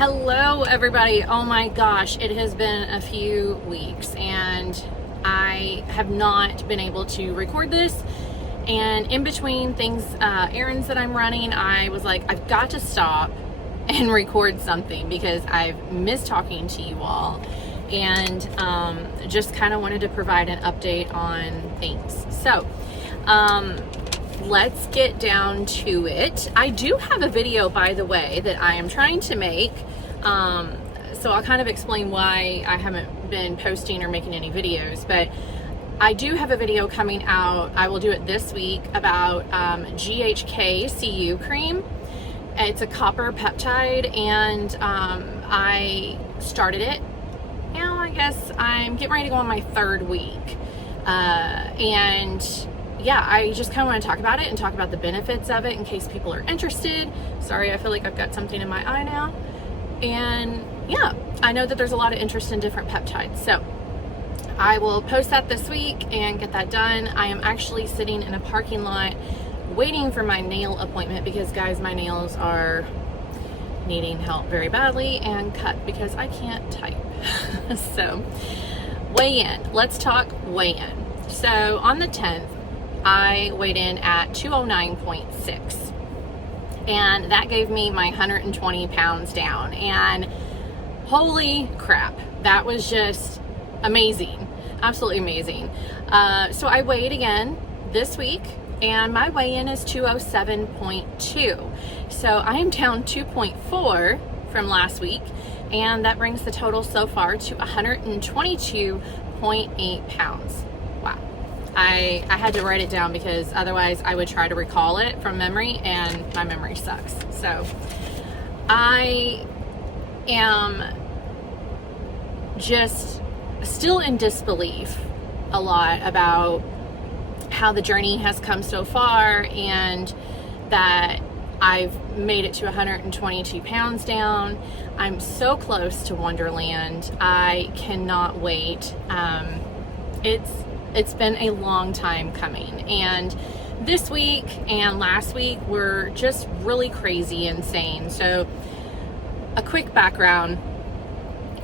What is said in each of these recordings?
Hello everybody. Oh my gosh, it has been a few weeks and I have not been able to record this, and in between things, errands that I'm running, I was like, I've got to stop and record something because I've missed talking to you all, and just kind of wanted to provide an update on things. So let's get down to it. I do have a video, by the way, that I am trying to make. So I'll kind of explain why I haven't been posting or making any videos, but I do have a video coming out. I will do it this week about GHK CU cream. It's a copper peptide, and I started it. Now I guess I'm getting ready to go on my third week. And yeah, I just kind of want to talk about it and talk about the benefits of it in case people are interested. Sorry, I feel like I've got something in my eye now. And yeah, I know that there's a lot of interest in different peptides. So I will post that this week and get that done. I am actually sitting in a parking lot waiting for my nail appointment because, guys, my nails are needing help very badly and cut because I can't type. So weigh in. Let's talk weigh in. So on the 10th, I weighed in at 209.6, and that gave me my 120 pounds down, and holy crap, that was just amazing, absolutely amazing. So I weighed again this week, and my weigh-in is 207.2, so I am down 2.4 from last week, and that brings the total so far to 122.8 pounds. Wow. I had to write it down because otherwise I would try to recall it from memory, and my memory sucks. So I am just still in disbelief a lot about how the journey has come so far, and that I've made it to 122 pounds down. I'm so close to Wonderland. I cannot wait. It's been a long time coming, and this week and last week were just really crazy insane. So a quick background: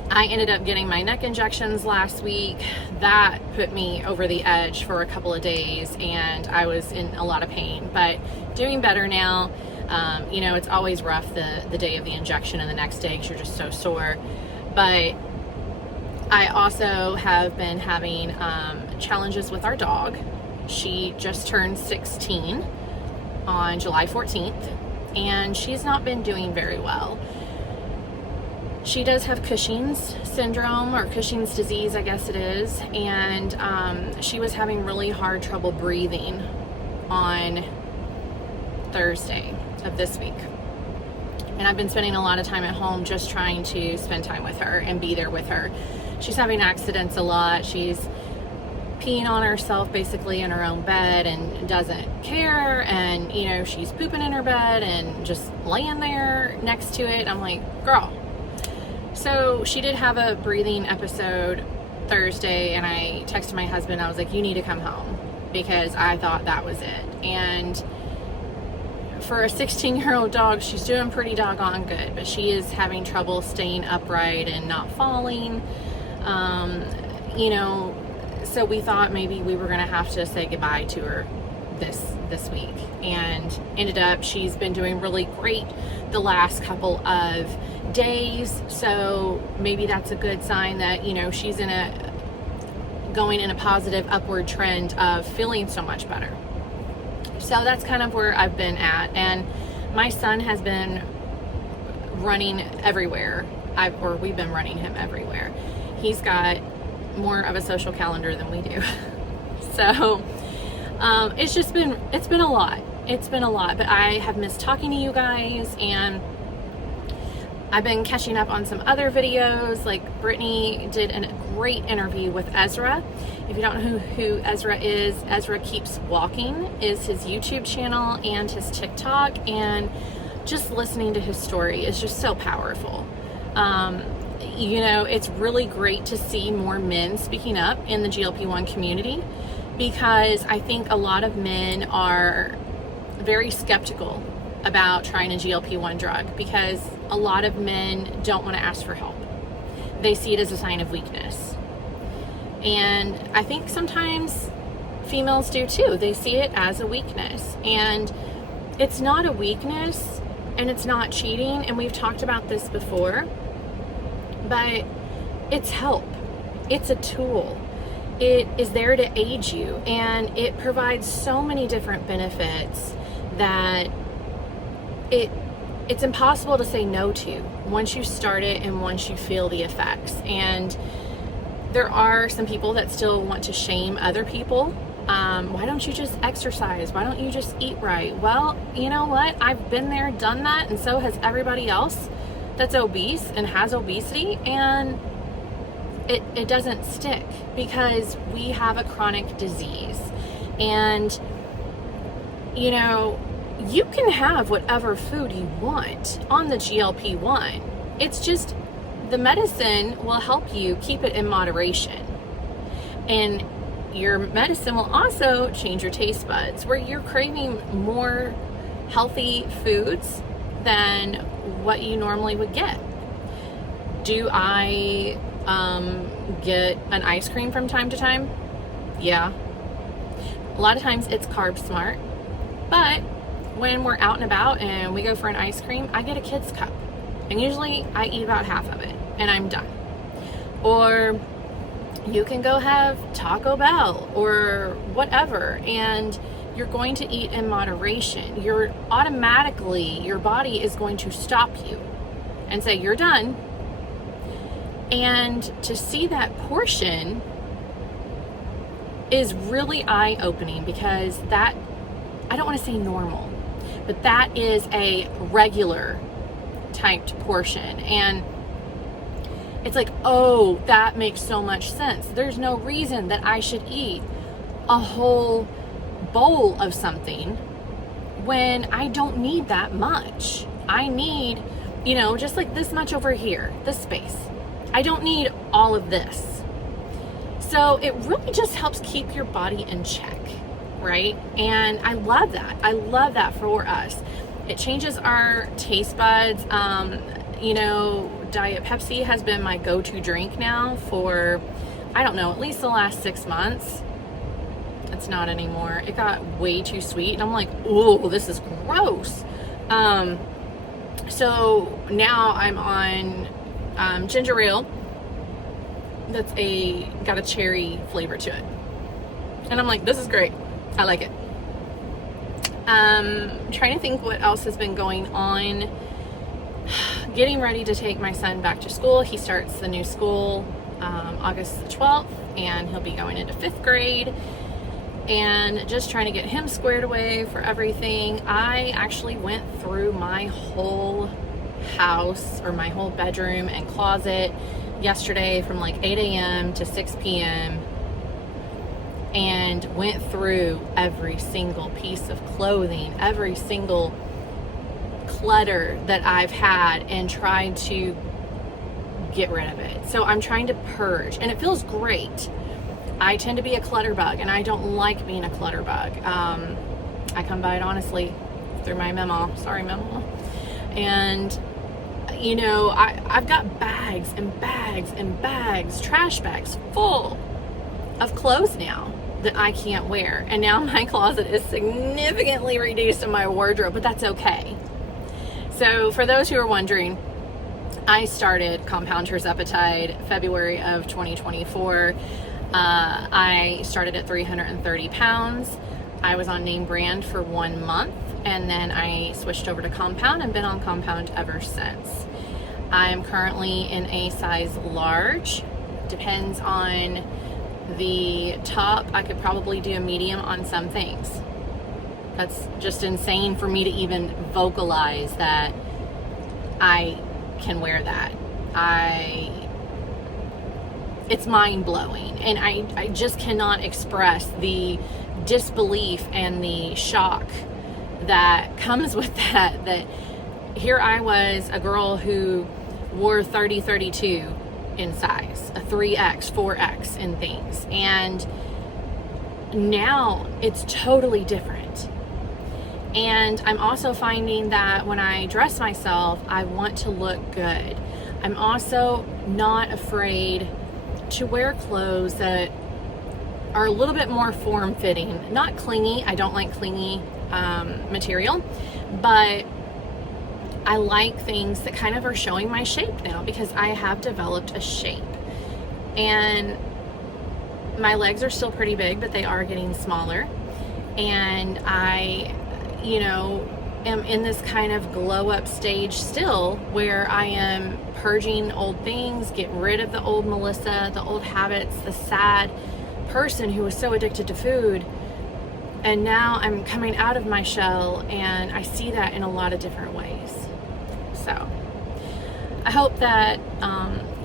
I ended up getting my neck injections last week. That put me over the edge for a couple of days, and I was in a lot of pain, but doing better now. You know, it's always rough the day of the injection and the next day because you're just so sore. But I also have been having challenges with our dog. She just turned 16 on July 14th, and she's not been doing very well. She does have Cushing's syndrome, or Cushing's disease, I guess it is, and she was having really hard trouble breathing on Thursday of this week. And I've been spending a lot of time at home just trying to spend time with her and be there with her. She's having accidents a lot. She's peeing on herself basically in her own bed and doesn't care, and you know, she's pooping in her bed and just laying there next to it. I'm like, girl. So she did have a breathing episode Thursday, and I texted my husband. I was like, you need to come home, because I thought that was it. And for a 16-year-old dog, she's doing pretty doggone good, but she is having trouble staying upright and not falling. You know, so we thought maybe we were gonna have to say goodbye to her this week, and ended up she's been doing really great the last couple of days. So maybe that's a good sign that, you know, she's going in a positive upward trend of feeling so much better. So that's kind of where I've been at, and my son has been running everywhere. We've been running him everywhere. He's got more of a social calendar than we do. So it's been a lot. It's been a lot, but I have missed talking to you guys, and I've been catching up on some other videos. Like Brittany did a great interview with Ezra. If you don't know who Ezra is, Ezra Keeps Walking is his YouTube channel and his TikTok, and just listening to his story is just so powerful. You know, it's really great to see more men speaking up in the GLP-1 community, because I think a lot of men are very skeptical about trying a GLP-1 drug, because a lot of men don't want to ask for help. They see it as a sign of weakness. And I think sometimes females do too. They see it as a weakness. And it's not a weakness, and it's not cheating. And we've talked about this before, but it's help. It's a tool. It is there to aid you, and it provides so many different benefits that it's impossible to say no to once you start it and once you feel the effects. And there are some people that still want to shame other people. Why don't you just exercise? Why don't you just eat right? Well, you know what? I've been there, done that, and so has everybody else that's obese and has obesity, and it doesn't stick because we have a chronic disease. And, you know, you can have whatever food you want on the GLP-1. It's just the medicine will help you keep it in moderation. And your medicine will also change your taste buds, where you're craving more healthy foods than what you normally would get. Do I get an ice cream from time to time? Yeah. A lot of times it's carb smart, but when we're out and about and we go for an ice cream, I get a kid's cup, and usually I eat about half of it and I'm done. Or you can go have Taco Bell or whatever, and you're going to eat in moderation. Your body is going to stop you and say, you're done. And to see that portion is really eye-opening, because that, I don't want to say normal, but that is a regular typed portion. And it's like, oh, that makes so much sense. There's no reason that I should eat a whole bowl of something when I don't need that much. I need, you know, just like this much over here, this space. I don't need all of this. So it really just helps keep your body in check, right? And I love that. I love that for us. It changes our taste buds. You know, Diet Pepsi has been my go-to drink now for, I don't know, at least the last 6 months. It's not anymore. It got way too sweet, and I'm like, oh, this is gross. So now I'm on ginger ale that's got a cherry flavor to it, and I'm like, this is great. I like it. Trying to think what else has been going on. Getting ready to take my son back to school. He starts the new school August the 12th, and he'll be going into 5th grade, and just trying to get him squared away for everything. I actually went through my whole house, or my whole bedroom and closet yesterday from like 8 a.m. to 6 p.m. and went through every single piece of clothing, every single clutter that I've had, and tried to get rid of it. So I'm trying to purge, and it feels great. I tend to be a clutter bug, and I don't like being a clutter bug. I come by it honestly through my memo. Sorry, memo. And you know, I've got bags and bags and bags, trash bags full of clothes now that I can't wear. And now my closet is significantly reduced in my wardrobe, but that's okay. So for those who are wondering, I started compound Tirzepatide February of 2024. I started at 330 pounds. I was on name brand for 1 month, and then I switched over to compound and been on compound ever since. I am currently in a size large. Depends on the top. I could probably do a medium on some things. That's just insane for me to even vocalize that I can wear that. It's mind-blowing, and I just cannot express the disbelief and the shock that comes with that here I was, a girl who wore 30, 32 in size, a 3X, 4X in things, and now it's totally different. And I'm also finding that when I dress myself, I want to look good. I'm also not afraid to wear clothes that are a little bit more form-fitting, not clingy. I don't like clingy material, but I like things that kind of are showing my shape now, because I have developed a shape. And my legs are still pretty big, but they are getting smaller. And I, am in this kind of glow up stage still, where I am purging old things, get rid of the old Melissa, the old habits, the sad person who was so addicted to food. And now I'm coming out of my shell, and I see that in a lot of different ways. So I hope that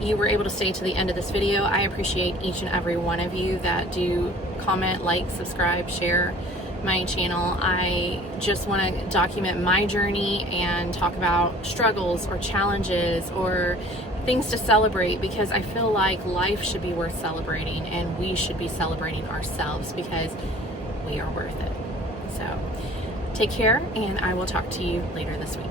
you were able to stay to the end of this video. I appreciate each and every one of you that do comment, like, subscribe, share my channel. I just want to document my journey and talk about struggles or challenges or things to celebrate, because I feel like life should be worth celebrating, and we should be celebrating ourselves because we are worth it. So take care, and I will talk to you later this week.